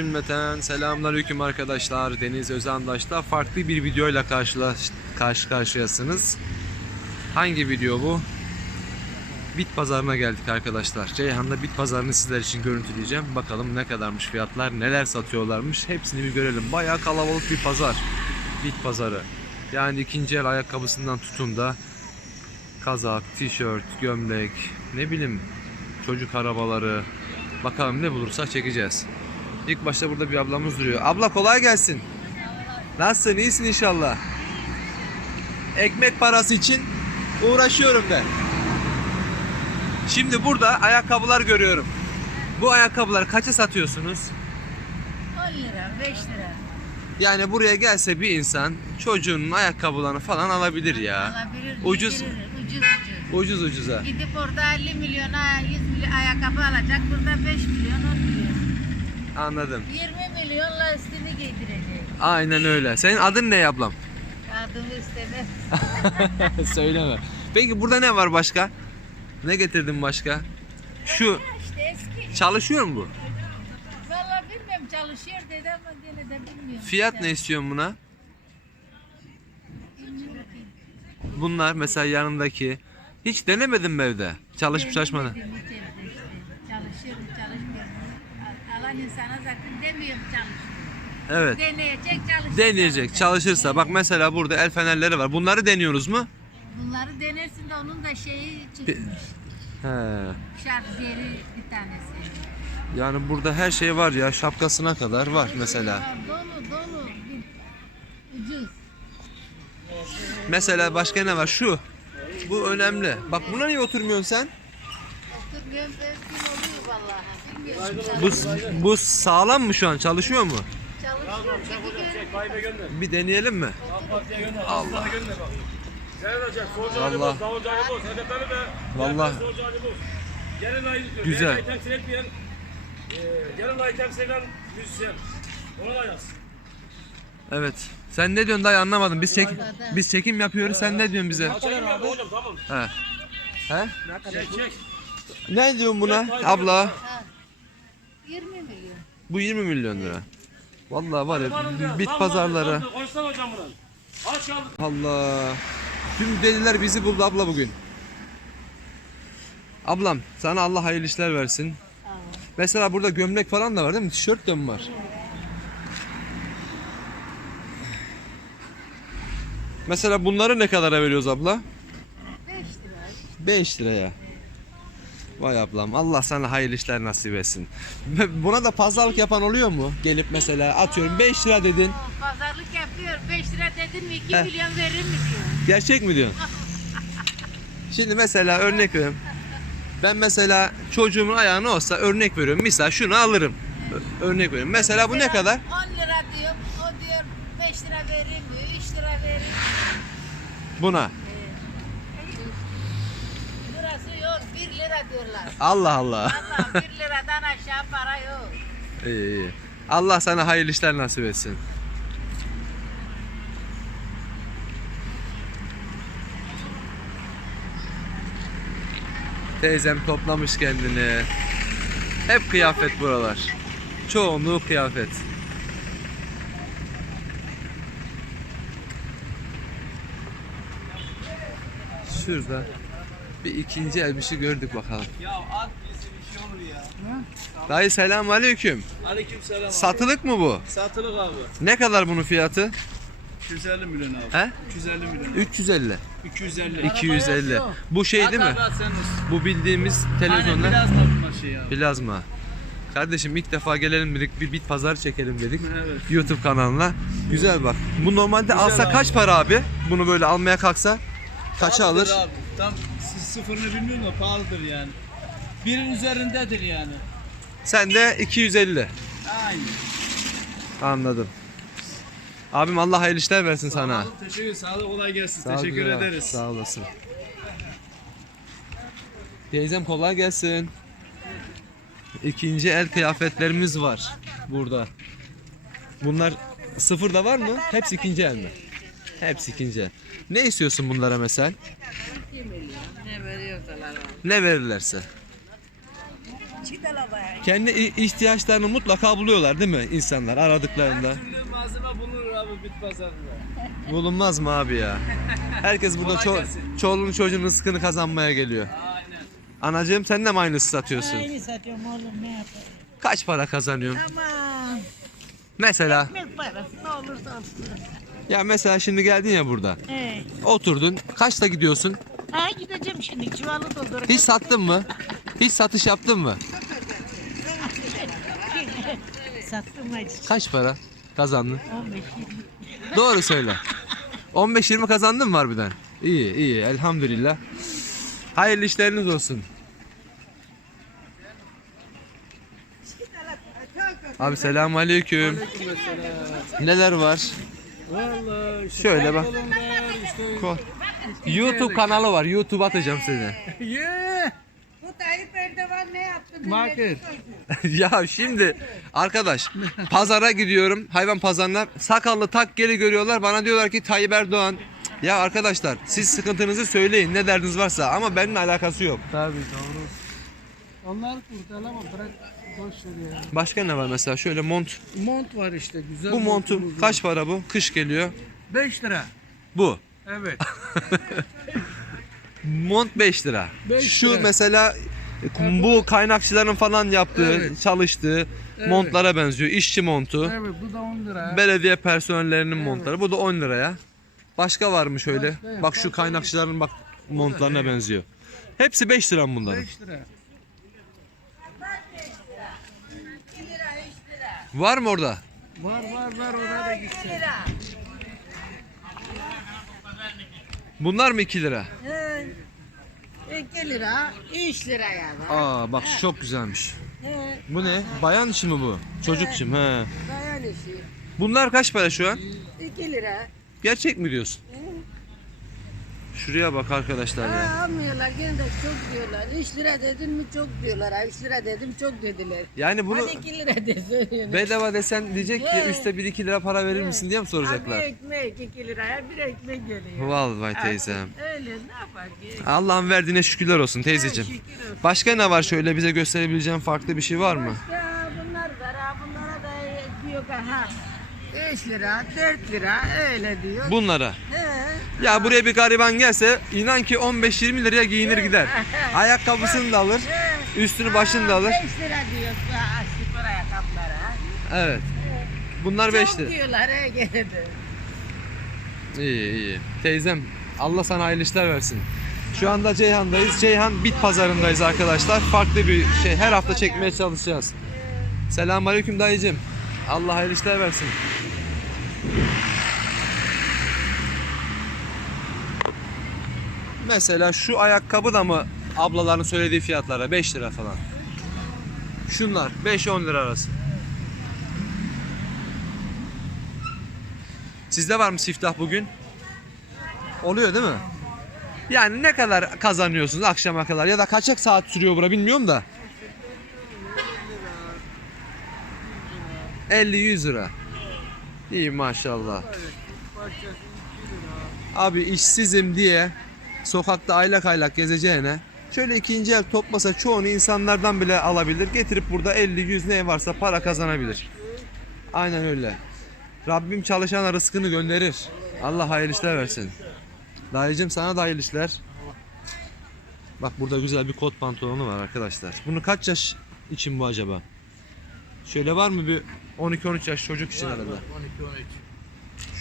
cümleten selamünaleyküm arkadaşlar. Deniz Özandaş'ta farklı bir videoyla karşılaş, karşı karşıyasınız. Hangi video bu? Bit pazarına geldik arkadaşlar. Ceyhan'da bit pazarını sizler için görüntüleyeceğim. Bakalım ne kadarmış fiyatlar, neler satıyorlarmış. Hepsini bir görelim. Bayağı kalabalık bir pazar. Bit pazarı. Yani ikinci el ayakkabısından tutun da kazak, tişört, gömlek, ne bileyim çocuk arabaları. Bakalım ne bulursak çekeceğiz. İlk başta burada bir ablamız duruyor. Abla kolay gelsin. Nasılsın? İyisin inşallah. Ekmek parası için uğraşıyorum ben. Şimdi burada ayakkabılar görüyorum. Bu ayakkabıları kaça satıyorsunuz? 10 lira, 5 lira Yani buraya gelse bir insan çocuğunun ayakkabılarını falan alabilir ya. alabilir. Ucuz. Ucuz ucuz. Ucuz ucuza. Gidip orada 50 milyona 100 milyon ayakkabı alacak. Burada 5 milyon 10 milyon. Anladım. 20 milyon lastiğini giydirecek. Aynen öyle. Senin adın ne ablam? Adımı istemez. Söyleme. Peki burada ne var başka? Ne getirdin başka? Şu işte eski. çalışıyor mu bu? Valla bilmiyorum çalışıyor dedi ama gene de bilmiyorum. Fiyat ne istiyorsun buna? Bunlar mesela yanındaki. Hiç denemedin mi evde? Çalışıp çalışmadı. Denemedim hiç evde işte. Çalışıyor mu çalışmıyor mu? Al- Alan insana zaten demiyorum çalışıyor. Evet. Deneyecek çalışırsa. Deneyecek, çalışırsa. Bak mesela burada el fenerleri var. Bunları deniyoruz mu? Bunları denersin de onun da şeyi çıkmış. He. Bir tanesi. Yani burada her şey var ya. Şapkasına kadar var mesela. Var, Dolu dolu. Ucuz. Mesela başka ne var? Şu. Bu önemli. Bak buna niye oturmuyorsun sen? Oturmuyorum mümkün oluyor vallahi. Bilmiyorum. Bu, bu sağlam mı şu an? Çalışıyor mu? Çalışıyor. Bir deneyelim mi? Allah. Vallahi. Vallahi. Güzel. Gelin ayı temsil etmeyen, gelin ayı temsil eden müzisyen. Ona da yaz. Evet. Sen ne diyorsun dayı anlamadım. Biz çekim biz çekim yapıyoruz. Sen ne diyorsun bize? Çekim yapma hocam tamam. He. He? Çek çek. Ne diyorsun buna abla? 20 milyon. Bu 20 milyon lira. Vallahi var ya bit pazarları. oldu, Konuşsana hocam buradan. Aç kaldık. Allah. Tüm deliler bizi buldu abla bugün. Ablam sana Allah hayırlı işler versin. Mesela burada gömlek falan da var değil mi? Tişört de mi var? Mesela bunları ne kadara veriyoruz abla? 5 lira. 5 liraya. Vay ablam Allah sana hayırlı işler nasip etsin. Buna da pazarlık yapan oluyor mu? Gelip mesela atıyorum 5 lira dedin. Pazarlık yapıyor. 5 lira dedin mi 2 Heh. milyon verir mi diyor. Gerçek mi diyorsun? Şimdi mesela örnek veriyorum. Ben mesela çocuğumun ayağına olsa örnek veriyorum. Misal şunu alırım. Örnek veriyorum. Mesela bu ne kadar? 10 lira diyor. O diyor 5 lira verir mi? 3 lira verir mi? Buna. Burası yok 1 lira diyorlar. Allah Allah. Allah 1 liradan aşağı para yok. İyi iyi. Allah sana hayırlı işler nasip etsin. Teyzem toplamış kendini. Hep kıyafet buralar. Çoğunluğu kıyafet. Şurada bir ikinci el bir şey gördük bakalım. Ya at bizi bir şey olur ya. Dayı selam aleyküm. Aleyküm selam. Satılık mı bu? Satılık abi. Ne kadar bunun fiyatı? 250 milyon abi. He? 250 milyon. 350. 250. 250. Bu şey değil mi? Bu bildiğimiz Aynen televizyonlar biraz da bunlar şey abi. plazma. Kardeşim ilk defa gelelim dedik bir bit pazar çekelim dedik. Evet. YouTube kanalına. Güzel bak. Bu normalde alsa abi. kaç para abi? Bunu böyle almaya kalksa kaça alır? Abi. Tam sıfırını bilmiyorum da pahalıdır yani. Birin üzerindedir yani. Sen de 250. Aynen. Anladım. Abim Allah hayırlı işler versin sana. Sağ olun, Teşekkür Sağ olun, kolay gelsin. Sağ ol Teşekkür güzel abi, ederiz. Sağ olasın. Teyzem kolay gelsin. İkinci el kıyafetlerimiz var burada. Bunlar sıfırda var mı? Hepsi ikinci el mi? Hepsi ikinci el. Ne istiyorsun bunlara mesela? Ne veriyorsalar Ne verirlerse. kendi ihtiyaçlarını mutlaka buluyorlar değil mi insanlar aradıklarında? Her malzeme bulunur abi bit pazarında. Bulunmaz mı abi ya? Herkes burada Kolay ço- gelsin. çoluğun çocuğun rızkını kazanmaya geliyor. Aynen. Anacığım sen de mi aynısı satıyorsun? Aynı satıyorum oğlum ne yapayım? Kaç para kazanıyorsun? Aman. Mesela Ekmek parası ne olursa olsun. ya mesela şimdi geldin ya burada. He. Oturdun. Kaçta gidiyorsun? Ha gideceğim şimdi çuvalı doldurup. Hiç sattın mı? Hiç satış yaptın mı? Sattım hadi. Kaç para kazandın? 15 20. Doğru söyle. 15-20 kazandın mı harbiden? İyi iyi elhamdülillah. Hayırlı işleriniz olsun. Abi selamun aleyküm. Neler var? Vallahi işte Şöyle bak. pantolonlar, işte. Ko- YouTube kanalı var. YouTube atacağım size. Yeah. Bu Tayyip Erdoğan ne yaptı? Market. ya şimdi arkadaş pazara gidiyorum hayvan pazarına sakallı tak geri görüyorlar bana diyorlar ki Tayyip Erdoğan ya arkadaşlar siz sıkıntınızı söyleyin ne derdiniz varsa ama benimle alakası yok. Tabii doğru. Onlar kurtarama bırak boş ver ya. Başka ne var mesela şöyle mont. Mont var işte güzel. Bu montu kaç para bu? Kış geliyor. 5 lira. Bu. Evet. Mont 5 lira. Beş Şu lira. mesela bu kaynakçıların falan yaptığı, Evet. çalıştığı montlara benziyor. İşçi montu. evet bu da 10 lira. Belediye personellerinin montları. Bu da 10 liraya. Başka var mı şöyle? Başka yok. Bak şu kaynakçıların bak montlarına benziyor. Hepsi 5 lira mı bunların? 5 lira. Var mı orada? Var var var oraya da gitsin. Bunlar mı 2 lira? 2 lira, 3 lira ya. Aa bak şu çok güzelmiş. Bu ne? Bayan işi mi bu? Çocuk mi? He. Bayan işi. Bunlar kaç para şu an? 2 lira. Gerçek mi diyorsun? Şuraya bak arkadaşlar ya. Ha, almıyorlar gene de çok diyorlar. 3 lira dedin mi çok diyorlar. Ha, 3 lira dedim çok dediler. Yani bunu Hadi 2 lira de söylüyorlar. bedava desen diyecek ki üstte 1-2 lira para verir misin diye mi Ha, bir soracaklar? ekmek 2 liraya bir ekmek geliyor. Vallahi teyzem. Öyle ne yapar ki? Allah'ın verdiğine şükürler olsun teyzeciğim. Şükür olsun. Başka ne var şöyle bize gösterebileceğin farklı bir şey var mı? Ya bunlar var ha bunlara da diyor ki ha 5 lira 4 lira öyle diyor. Bunlara. He. Ya buraya bir gariban gelse inan ki 15-20 liraya giyinir gider. Ayakkabısını da alır, üstünü başını da alır. 5 lira diyor ha, spor ayakkabılara. Evet. Bunlar 5 Çok lira. diyorlar he gene de. İyi iyi. Teyzem Allah sana hayırlı işler versin. Şu anda Ceyhan'dayız. Ceyhan bit pazarındayız arkadaşlar. Farklı bir şey. Her hafta çekmeye çalışacağız. Selamünaleyküm dayıcım. Allah hayırlı işler versin. Mesela şu ayakkabı da mı ablaların söylediği fiyatlara 5 lira falan. Şunlar 5-10 lira arası. Sizde var mı siftah bugün? Oluyor değil mi? Yani ne kadar kazanıyorsunuz akşama kadar ya da kaçak saat sürüyor bura bilmiyorum da. 50-100 lira. İyi maşallah. Abi işsizim diye sokakta aylak aylak gezeceğine şöyle ikinci el toplasa çoğunu insanlardan bile alabilir. Getirip burada 50-100 ne varsa para kazanabilir. Aynen öyle. Rabbim çalışana rızkını gönderir. Allah hayırlı işler versin. Dayıcım sana da hayırlı işler. Bak burada güzel bir kot pantolonu var arkadaşlar. Bunu kaç yaş için bu acaba? Şöyle var mı bir 12-13 yaş çocuk için arada? 12 13.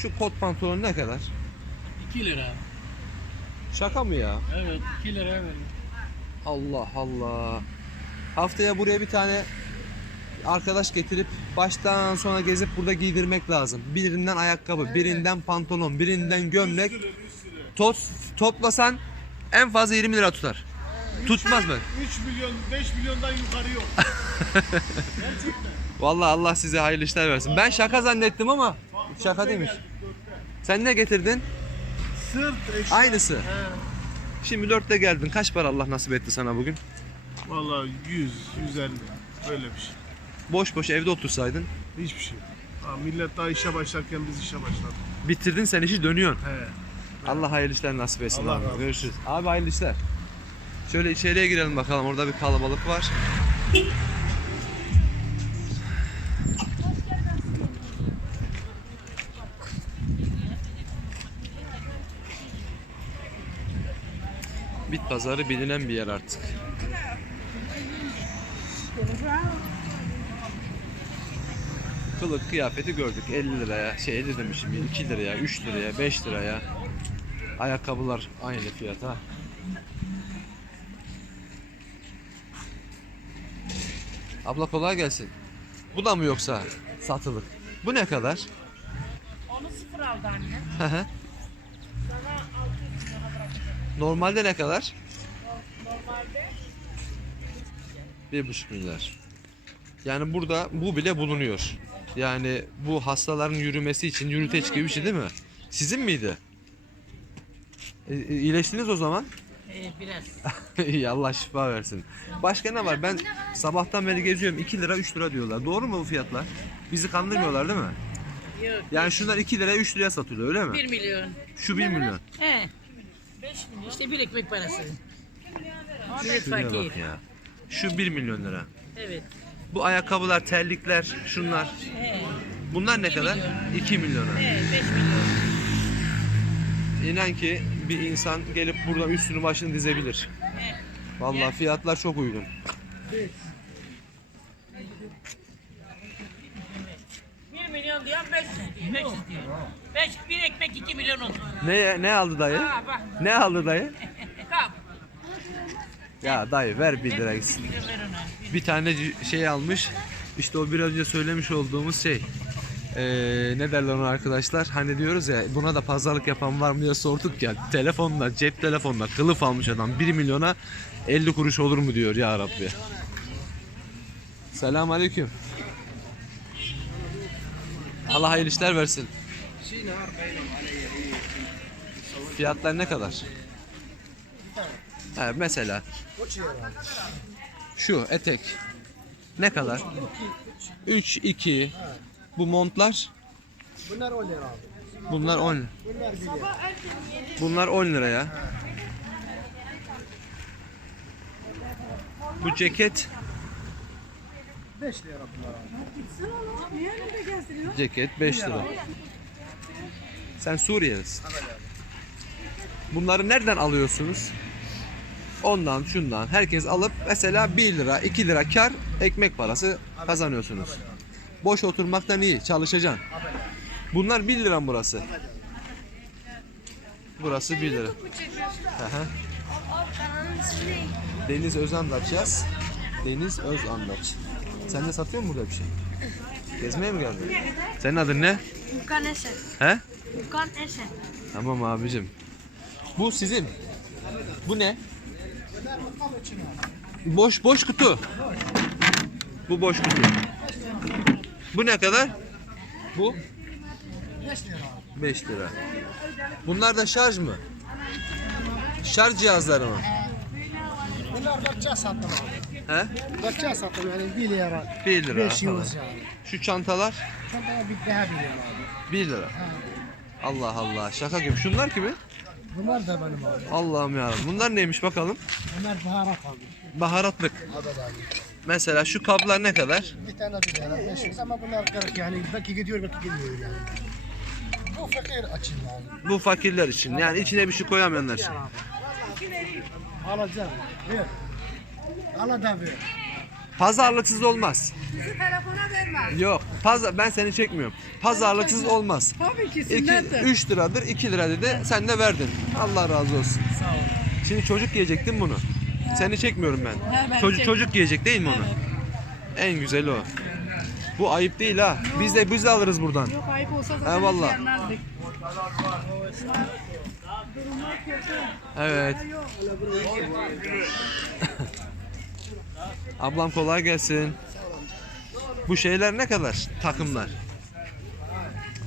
Şu kot pantolon ne kadar? 2 lira. Şaka mı ya? Evet 2 lira veriyor. Allah Allah. Haftaya buraya bir tane arkadaş getirip baştan sona gezip burada giydirmek lazım. Birinden ayakkabı, birinden pantolon, birinden gömlek. Tot, toplasan en fazla 20 lira tutar. Tutmaz mı? 3 milyon, 5 milyondan yukarı yok. Vallahi Allah size hayırlı işler versin. Ben şaka zannettim ama şaka değilmiş. Sen ne getirdin? Sırt eşya. Aynısı. Şimdi dörtte geldin. Kaç para Allah nasip etti sana bugün? Valla 100, 150 böyle bir şey. Boş boş evde otursaydın. Hiçbir şey. Ha, millet daha işe başlarken biz işe başladık. Bitirdin sen işi dönüyorsun. He. Allah hayırlı işler nasip etsin Allah abi. razı olsun. Görüşürüz. Abi hayırlı işler. Şöyle içeriye girelim bakalım. Orada bir kalabalık var. Pazarı bilinen bir yer artık. Kılık kıyafeti gördük 50 liraya, şey 50 demişim 2 liraya, 3 liraya, 5 liraya. Ayakkabılar aynı fiyata. Abla kolay gelsin. Bu da mı yoksa satılık? Bu ne kadar? Onu sıfır aldı anne. Normalde ne kadar? Normalde Bir buçuk milyar. Yani burada bu bile bulunuyor. Yani bu hastaların yürümesi için yürüteç gibi bir şey değil mi? Sizin miydi? E, e, iyileştiniz o zaman? Ee, biraz. İyi Allah şifa versin. Başka ne var? Ben sabahtan beri geziyorum 2 lira 3 lira diyorlar. Doğru mu bu fiyatlar? Bizi kandırmıyorlar değil mi? Yok. Yani şunlar 2 liraya 3 liraya satılıyor öyle mi? 1 milyon. Şu 1 milyon. He. 5 milyon. İşte bir ekmek parası. Millet Şuraya fakir. bak ya. Şu 1 milyon lira. Evet. Bu ayakkabılar, terlikler, şunlar. He. Bunlar ne kadar? 2 milyona. He 5 milyon. İnan ki bir insan gelip burada üstünü başını dizebilir. Vallahi fiyatlar çok uygun. Bir milyon diyor 500 diyor. 500 diyor. 5 bir ekmek 2 milyon oldu. Ne ne aldı dayı? Ha bak. Ne aldı dayı? Kap. Ya dayı ver 1 lira gitsin. Bir milyon ver ona. Bir tane c- şey almış. İşte o biraz önce söylemiş olduğumuz şey. Ee, ne derler ona arkadaşlar? Hani diyoruz ya buna da pazarlık yapan var mı diye sorduk ya. Telefonla, cep telefonla kılıf almış adam 1 milyona 50 kuruş olur mu diyor ya Rabbi. Selam aleyküm. Allah hayırlı işler versin. Fiyatlar ne kadar? Ha, mesela şu etek ne kadar? 3 2 bu montlar Bunlar 10 lira abi. bunlar 10 Bunlar 10 liraya. Bu ceket 5 lira bunlar abi. ceket 5 lira. Sen Suriyelisin. Bunları nereden alıyorsunuz? Ondan şundan herkes alıp mesela 1 lira 2 lira kar ekmek parası kazanıyorsunuz. Boş oturmaktan iyi çalışacaksın. Bunlar 1 lira burası? Burası 1 lira. Aha. Deniz Özandaç yaz. Deniz Özandaç. Sen de satıyor musun burada bir şey? Gezmeye mi geldin? Senin adın ne? Furkan Esen. He? Furkan Esen. Tamam abicim. Bu sizin. Bu ne? Boş boş kutu. Bu boş kutu. Bu ne kadar? Bu 5 lira abi. 5 lira. Bunlar da şarj mı? Şarj cihazları mı? Bunlar bakça sattım abi. He? Bakça sattım yani 1 lira. 1 lira. 5 falan. yıl yani. Şu çantalar bana bir daha 1 lira abi. 1 lira. Allah Allah şaka gibi. Şunlar kimi? Bunlar da benim abi. Allah'ım ya. Bunlar neymiş bakalım. Bunlar baharat abi. Baharatlık. Evet abi. Mesela şu kaplar ne kadar? Bir tane 1 lira 500 ama bunlar 40 yani belki gidiyor belki gitmiyor yani. Bu fakir açın abi. Bu fakirler için. Yani içine bir şey koyamayanlar için. Alacağım. Ver. Ala. Pazarlıksız olmaz. Bizi telefona verme. Yok. Pazar ben seni çekmiyorum. Pazarlıksız olmaz. Tabii ki 2 sünnettir. 3 liradır, 2 lira dedi. Sen de verdin. Allah razı olsun. Sağ ol. Şimdi çocuk yiyecektin bunu. Seni çekmiyorum ben. Ben Çocuk çek- çocuk yiyecek değil mi onu? En güzeli o. Bu ayıp değil ha. Biz de biz de alırız buradan. Yok ayıp olsa zaten vallahi. vermezdik. Evet. Ablam kolay gelsin. Bu şeyler ne kadar? Takımlar.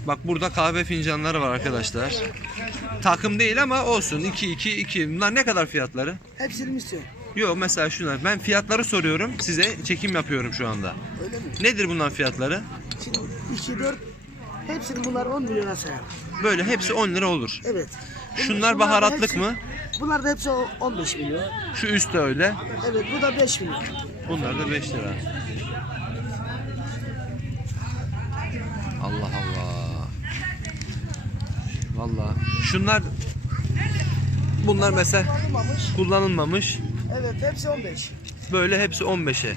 Bak burada kahve fincanları var arkadaşlar. Takım değil ama olsun. 2 2 2. Bunlar ne kadar fiyatları? Hepsini mi istiyor? Yok mesela şunlar. Ben fiyatları soruyorum. Size çekim yapıyorum şu anda. Öyle mi? Nedir bunların fiyatları? Şimdi 2 4 hepsini bunlar 10 milyona sayar. Böyle hepsi 10 lira olur. Evet. Şunlar da baharatlık hepsi- mı? Bunlar da hepsi o- 15 milyon. Şu üst de öyle. Evet bu da 5 milyon. Bunlar da 5 lira. Allah Allah. Vallahi. Şunlar bunlar mesela Alınmamış. kullanılmamış. Evet hepsi 15. Böyle hepsi 15'e.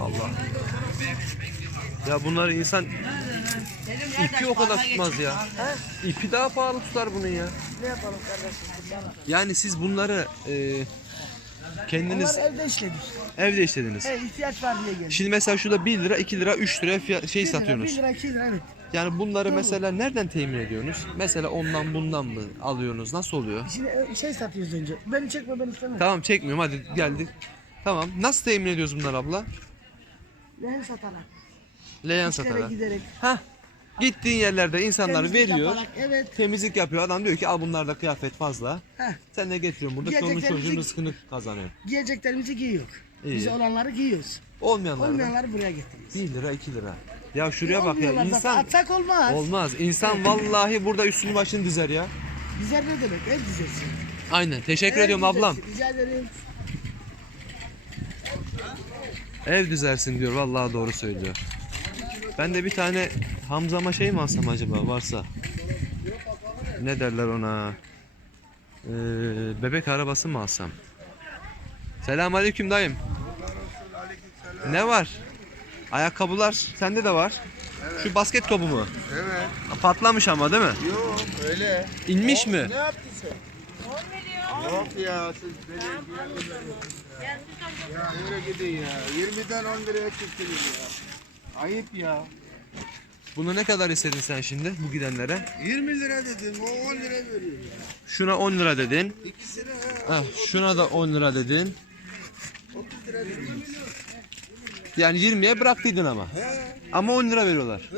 Allah. Ya bunları insan ipi o kadar tutmaz ya. İpi daha pahalı tutar bunun ya. Ne yapalım kardeşim? Yani siz bunları e, kendiniz Onlar evde işledik. evde işlediniz. Evet ihtiyaç var diye geldik. Şimdi mesela şurada 1 lira, 2 lira, 3 lira fiyat, şey 1 lira, satıyorsunuz. 1 lira 2 lira evet. Yani bunları mesela nereden temin ediyorsunuz? Mesela ondan bundan mı alıyorsunuz? Nasıl oluyor? Şimdi e, şey satıyoruz önce. Beni çekme ben istemem. Tamam çekmiyorum hadi geldik. Tamam. Nasıl temin ediyoruz bunları abla? Ben satarak. Leğen İşlere satarak. giderek. Heh. Gittiğin yerlerde insanlar temizlik veriyor. yaparak, Evet. Temizlik yapıyor. Adam diyor ki al bunlarda kıyafet fazla. Heh. Sen de getiriyorsun burada çoluğun Giyeceklerimizi- çocuğun rızkını kazanıyor. Giyeceklerimizi giyiyor. İyi. Bize olanları giyiyoruz. Olmayanlar da Olmayanları buraya getiriyoruz. 1 lira 2 lira. Ya şuraya bak ya Olmuyorlar zaten. insan Atsak olmaz. olmaz. İnsan vallahi burada üstünü başını dizer ya. Güzel ne demek? Ev dizesi. Aynen. Teşekkür Ev ediyorum ablam. Rica ederim. Ev düzersin diyor. Vallahi doğru söylüyor. Ben de bir tane Hamzama şey mi alsam acaba varsa? Ne derler ona? Ee, bebek arabası mı alsam? Selamünaleyküm dayım. Ne var? Ayakkabılar sende de var. Şu basket topu mu? Evet. Patlamış ama değil mi? Yok öyle. İnmiş mi? Ne yaptın sen? 10 milyon. Yok ya siz belediye. Ya yürü gidin ya. 20'den 10 liraya çıktınız ya. Ayıp ya. Bunu ne kadar istedin sen şimdi bu gidenlere? 20 lira dedim o 10 lira veriyor ya. Şuna 10 lira dedin. İkisini ha. Heh, şuna da 10 lira dedin. 30 lira dedim. Yani 20'ye bıraktıydın ama. Ama 10 lira veriyorlar.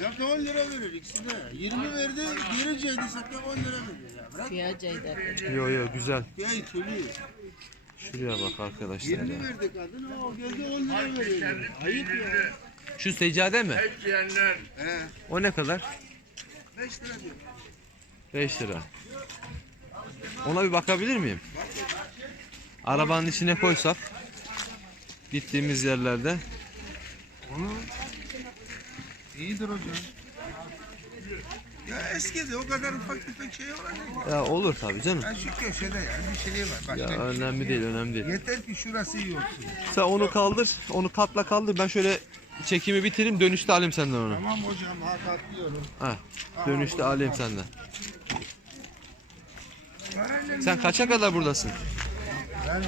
Zaten 10 lira veriyor ikisine. 20 verdi, geri ceydi zaten 10 lira veriyor ya. Bırak. Yo yo güzel. Ya söylüyor. Şuraya bak arkadaşlar 20 ya. verdi kadın o geldi 10 lira veriyor. ya. Ayıp ya. Şu seccade mi? He. O ne kadar? 5 lira diyor. 5 lira. Ona bir bakabilir miyim? Arabanın içine koysak gittiğimiz yerlerde Onu iyidir hocam. Ya eskidi o kadar ufak tefek şey olacak. ya olur tabii canım. Ha şu köşede yani bir şey var. Ya Başka bir şey önemli değil, önemli değil. Yeter ki şurası iyi olsun. Sen onu kaldır, onu katla kaldır. Ben şöyle çekimi bitireyim, dönüşte alayım senden onu. Tamam hocam ha katlıyorum. Ha, dönüşte alayım senden. Sen kaça kadar buradasın? Ben e,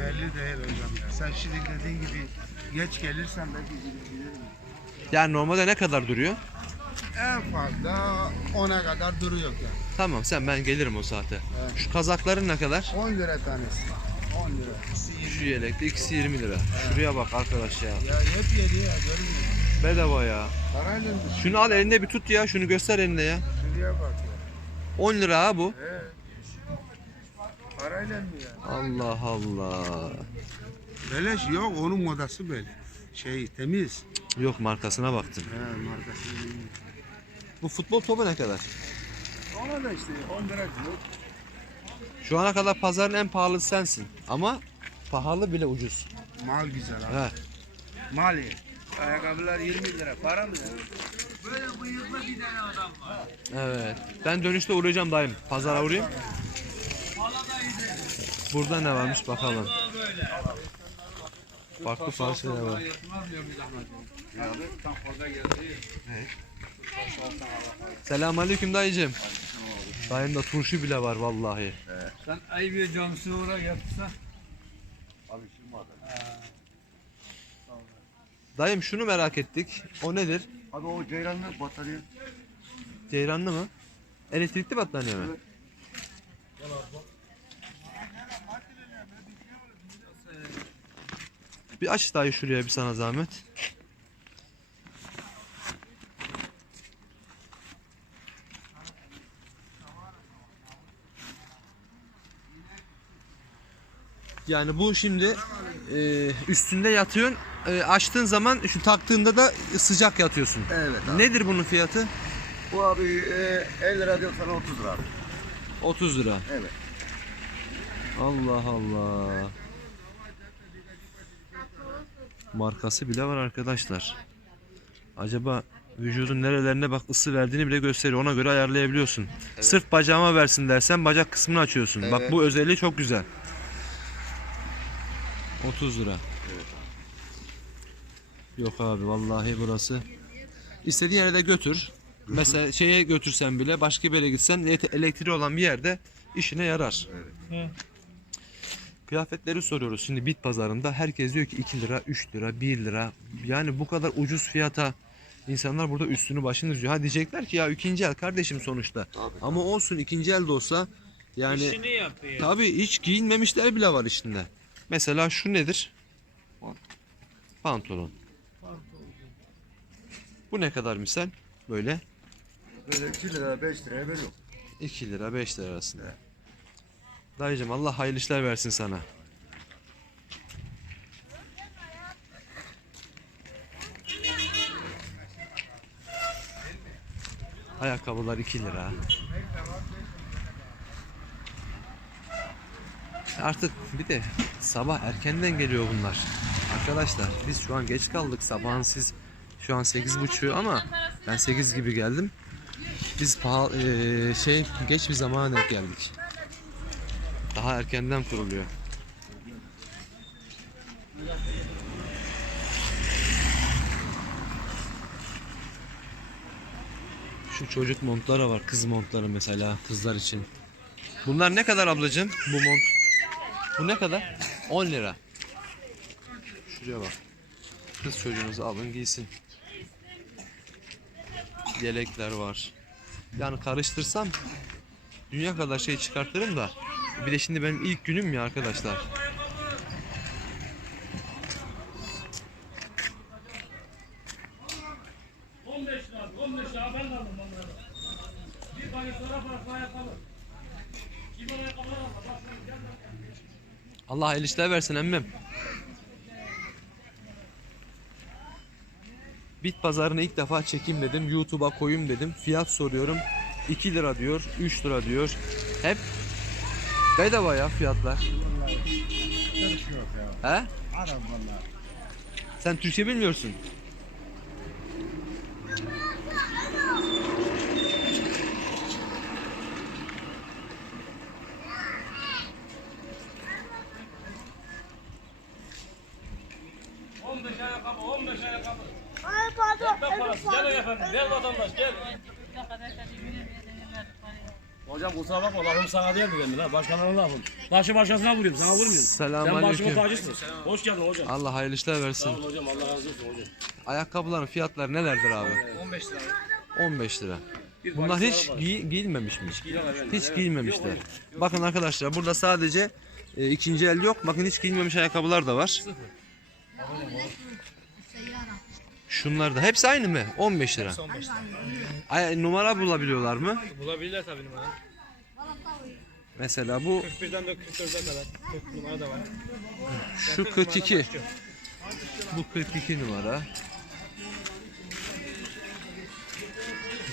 belli değil hocam. Sen şimdi dediğin gibi geç gelirsen belki gidebilirim. Yani normalde ne kadar duruyor? En fazla 10'a kadar duruyor ya. Tamam sen ben gelirim o saate. Şu kazakların ne kadar? 10 lira tanesi. 10 lira. Şu yelekte ikisi 20 lira. Şuraya bak arkadaş ya. Ya hep yedi ya görmüyor? Bedava ya. Parayla mı? Şunu al elinde bir tut ya. Şunu göster elinde ya. Şuraya bak ya. 10 lira ha bu. He. Parayla mı ya? Allah Allah. Beleş yok onun modası böyle. Şey temiz. Yok markasına baktım. He markası. Bu futbol topu ne kadar? Ona da işte 10 lira diyor. Şu ana kadar pazarın en pahalısı sensin. Ama pahalı bile ucuz. Mal güzel abi. He. Mal iyi. Ayakkabılar 20 lira. Para mı? Evet. Ben dönüşte uğrayacağım dayım. Pazara uğrayayım. Burada ne varmış bakalım. Farklı farklı şeyler var. Selamünaleyküm dayıcım. Dayımda turşu bile var vallahi. Sen ayıp camısına uğra yapsa. Dayım şunu merak ettik. O nedir? Abi o ceyranlı batarya. Ceyranlı mı? Elektrikli battaniye mi? Bir aç dayı şuraya bir sana zahmet. Yani bu şimdi e, üstünde yatıyorsun. E, açtığın zaman şu taktığında da sıcak yatıyorsun. Evet Nedir bunun fiyatı? Bu abi e, 50 lira diyor sana 30 lira abi. 30 lira. Evet. Allah Allah. Markası bile var arkadaşlar. Acaba vücudun nerelerine bak ısı verdiğini bile gösteriyor. Ona göre ayarlayabiliyorsun. Sırf bacağıma versin dersen bacak kısmını açıyorsun. Bak Evet. bu özelliği çok güzel. 30 lira. Yok abi vallahi burası. İstediğin yere de götür. Mesela şeye götürsen bile başka bir yere gitsen ele- elektriği olan bir yerde işine yarar. Evet. Kıyafetleri soruyoruz. Şimdi bit pazarında herkes diyor ki 2 lira, 3 lira, 1 lira. Yani bu kadar ucuz fiyata insanlar burada üstünü başını düzüyor. Ha diyecekler ki ya ikinci el kardeşim sonuçta. Ama olsun ikinci el de olsa yani. Tabii hiç giyinmemişler bile var içinde. Mesela şu nedir? Pantolon. Bu ne kadar misal? Böyle Böyle 2 lira 5 liraya veriyorum. 2 lira 5 lira arasında. Dayıcım Allah hayırlı işler versin sana. Ayakkabılar 2 lira. Artık bir de sabah erkenden geliyor bunlar. Arkadaşlar biz şu an geç kaldık. Sabahın siz şu an 8.30 ama ben 8 gibi geldim. Biz pahalı, eee, şey geç bir zamana denk geldik. Daha erkenden kuruluyor. Şu çocuk montları var. Kız montları mesela kızlar için. Bunlar ne kadar ablacığım? Bu mont. Bu ne kadar? 10 lira. Şuraya bak. Kız çocuğunuzu alın giysin. Yelekler var. Yani karıştırsam dünya kadar şey çıkartırım da. Bir de şimdi benim ilk günüm ya arkadaşlar. Allah el işler versin emmim. Bit pazarını ilk defa çekeyim dedim. YouTube'a koyayım dedim. Fiyat soruyorum. 2 lira diyor, 3 lira diyor. Hep bedava ya fiyatlar. He? Sen Türkçe bilmiyorsun. ayakkabı, 15 ayakkabı. Ay pardon. parası. Gel efendim, gel vatandaş gel. Hocam kusura bakma lafım sana değil dedim ha. Başkalarına lafım. Taşı başkasına vuruyorum sana vurmuyorum. Selamünaleyküm. Sen başımın tacısın. Hoş geldin hocam. Allah hayırlı işler Sağ versin. olun hocam Allah razı olsun hocam. Ayakkabıların fiyatları nelerdir abi? 15 lira. 15 lira. Bir Bunlar parça hiç var. giy- giyilmemiş mi? Hiç giyilmemişler. Bakın arkadaşlar burada sadece e, ikinci el yok. Bakın hiç giyilmemiş ayakkabılar da var. Şunlar da hepsi aynı mı? 15 lira. Ay, numara bulabiliyorlar mı? Bulabilirler tabii numara. Mesela bu 41'den de 44'e kadar. 40 numara da var. şu 42. Bu 42 numara.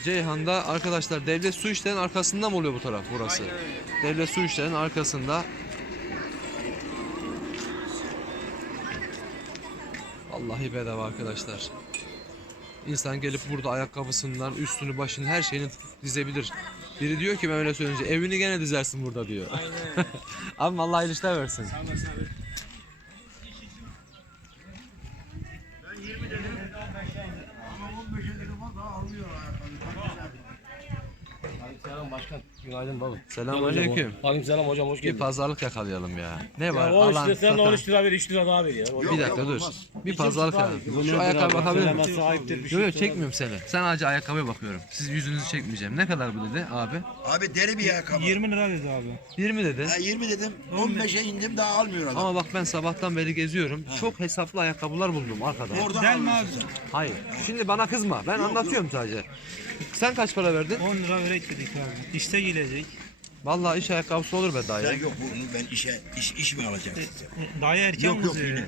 Ceyhan'da arkadaşlar devlet su işlerinin arkasında mı oluyor bu taraf burası? Devlet su işlerinin arkasında. Vallahi bedava arkadaşlar. İnsan gelip burada ayakkabısından, üstünü, başını, her şeyini dizebilir. Biri diyor ki ben öyle söyleyince evini gene dizersin burada diyor. Abi vallahi hayırlı işler versin. Selam baba. Selamünaleyküm. Aleyküm hocam hoş Bir geldin. pazarlık yakalayalım ya. Ne var? Ya o Alan, işte sen de satan. 13 lira ver 3 lira daha ver ya. Bir dakika dur. Bir pazarlık yapalım. Şu ayakkabı bakabilir miyim? şey Yok yok çekmiyorum seni. Sen acı ayakkabıya bakıyorum. Siz yüzünüzü çekmeyeceğim. Ne kadar bu dedi abi? Abi deri bir ayakkabı. 20 lira dedi abi. 20 dedi. Ha, 20 dedim 15'e indim daha almıyor adam. Ama bak ben sabahtan beri geziyorum. Çok hesaplı ayakkabılar buldum arkada. Oradan Del mi alıyorsun abi? Hayır. Şimdi bana kızma. Ben anlatıyorum sadece. Sen kaç para verdin? 10 lira verek dedik abi. İşte gelecek. Vallahi iş ayakkabısı olur be dayı. Sen yok bunu ben işe iş, iş mi alacaksın sen? Daha erken Yok yok yine.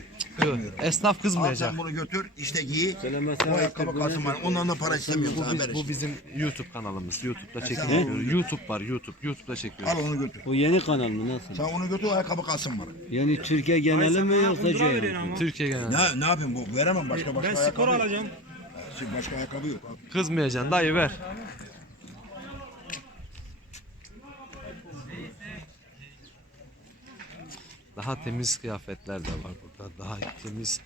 Esnaf Al kızmayacak. sen bunu götür işte giy. Bu ayakkabı kalsın bana. Ondan da para istemiyorum Bu, sana biz- ver bu bizim YouTube kanalımız. YouTube'da çekim yapıyoruz. YouTube var YouTube. YouTube'da çekiyoruz. Al onu götür. O yeni kanal mı nasıl? Sen onu götür ayakkabı kalsın bana. Yani Türkiye geneli mi yoksa şey mi? Türkiye genel. Ne ne yapayım bu? Veremem başka başka Ben skor yok. alacağım. Başka ayakkabı yok. Kızmayacaksın dayı ver. Daha temiz kıyafetler de var burada. Daha temiz,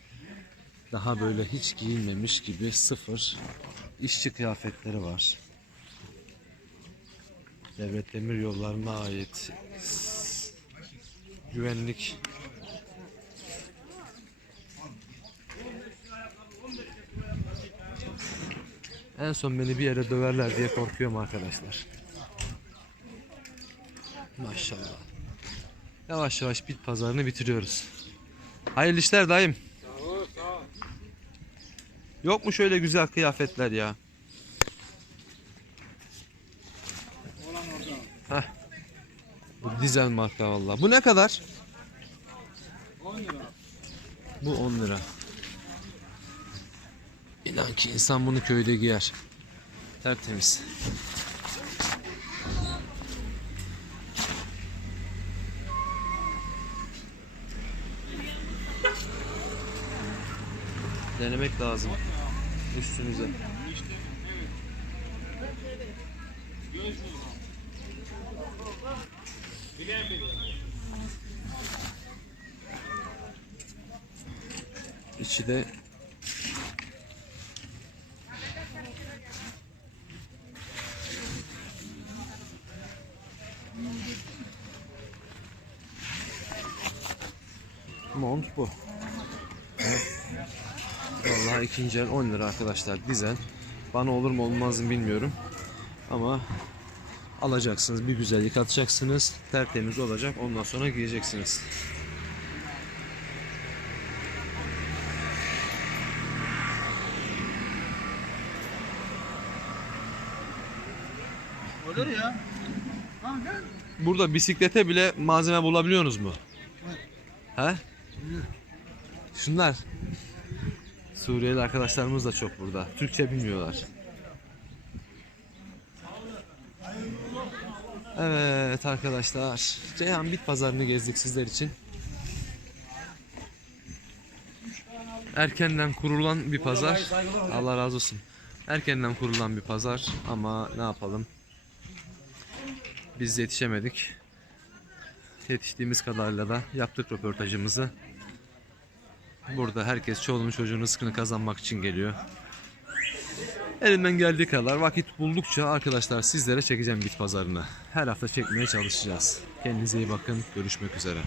daha böyle hiç giyinmemiş gibi sıfır işçi kıyafetleri var. Devlet demir yollarına ait güvenlik En son beni bir yere döverler diye korkuyorum arkadaşlar. Maşallah. Yavaş yavaş bit pazarını bitiriyoruz. Hayırlı işler dayım. Yok mu şöyle güzel kıyafetler ya? Heh. Bu dizel marka valla. Bu ne kadar? 10 lira. Bu 10 lira. İnan ki insan bunu köyde giyer. Tertemiz. Denemek lazım. Üstünüze. İçi de Mont bu. Vallahi ikinci el 10 lira arkadaşlar dizel. Bana olur mu olmaz mı bilmiyorum. Ama alacaksınız bir güzel yıkatacaksınız. Tertemiz olacak. Ondan sonra giyeceksiniz. Olur ya. Burada bisiklete bile malzeme bulabiliyorsunuz mu? He? Şunlar. Suriyeli arkadaşlarımız da çok burada. Türkçe bilmiyorlar. Evet arkadaşlar. Ceyhan Bit Pazarı'nı gezdik sizler için. Erkenden kurulan bir pazar. Allah razı olsun. Erkenden kurulan bir pazar ama ne yapalım? Biz yetişemedik. Yetiştiğimiz kadarıyla da yaptık röportajımızı. Burada herkes çoluğunu çocuğun rızkını kazanmak için geliyor. Elimden geldiği kadar vakit buldukça arkadaşlar sizlere çekeceğim bit pazarını. Her hafta çekmeye çalışacağız. Kendinize iyi bakın. Görüşmek üzere.